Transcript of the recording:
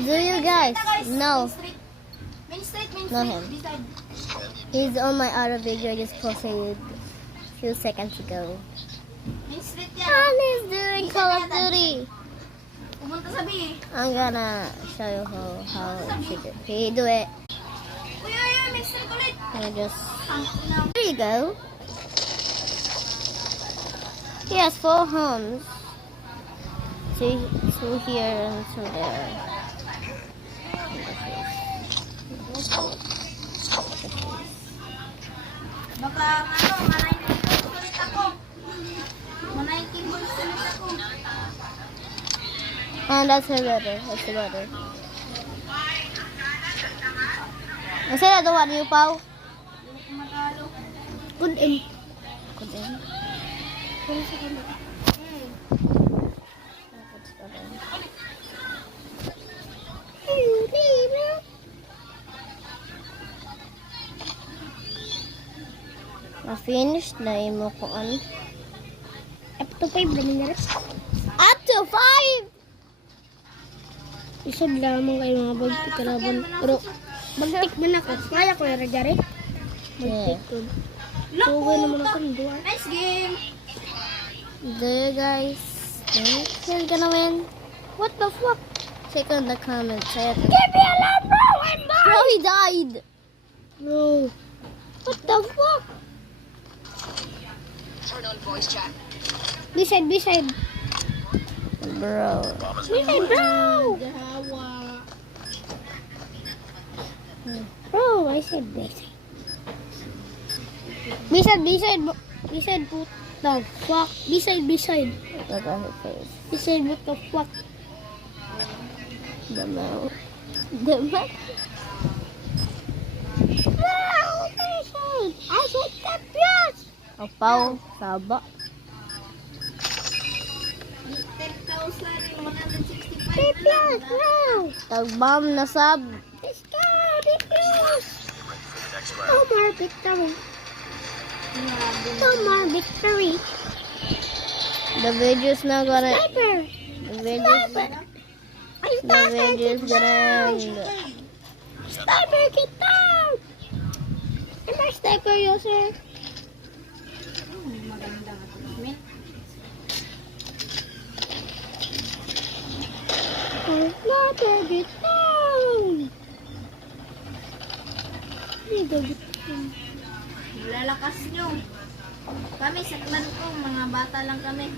Do you guys know? Main Street. Know him. Decide. He's on my other video I just posted a few seconds ago. Main Street yan. And he's doing Call of Duty. Pumunta sa B. I'm gonna show you how he do it. Uy, Main Street ulit. I just Ang ina. there you go. He has 4 homes. Two here and 2 there. Baka ma-19 points ulit ako. Ma-19 points ulit ako. Oh, that's her better. That's the better. Kasi na the one you Pao. Magalo. Good aim. Good aim. Na-finish na imo ko ano. Up to 5 na minutes. Up to 5! Isod lamang kayo mga bagtik kalaban. Pero bagtik man ako. Kaya ko yung rajari. Bagtik ko. Tuwa naman ako ng duwa. Nice game. Do you guys think you're gonna win? What the fuck? Check on the comments. Give me a love, bro! I'm dying! Bro, he died! Bro. What the fuck? Beside. Bro. Beside, bro! Bro, I said beside. Beside. Beside, what the fuck? Beside. Look at his face. Beside, what the fuck? The mouth. The mouth. Bro, beside. I said tapos. Apaw. Saba. 10,165. Tapos, bro. Tagbam na sab. Let's go, tapos. No more victory. No more victory. The video's not gonna... Sniper. The video's... The video's gonna end. Sniper, get down! I'm a sniper user. Maganda nga ito. Men. Sniper, get down! Get down. Lalakas nyo. Kami sa clan ko, mga bata lang kami.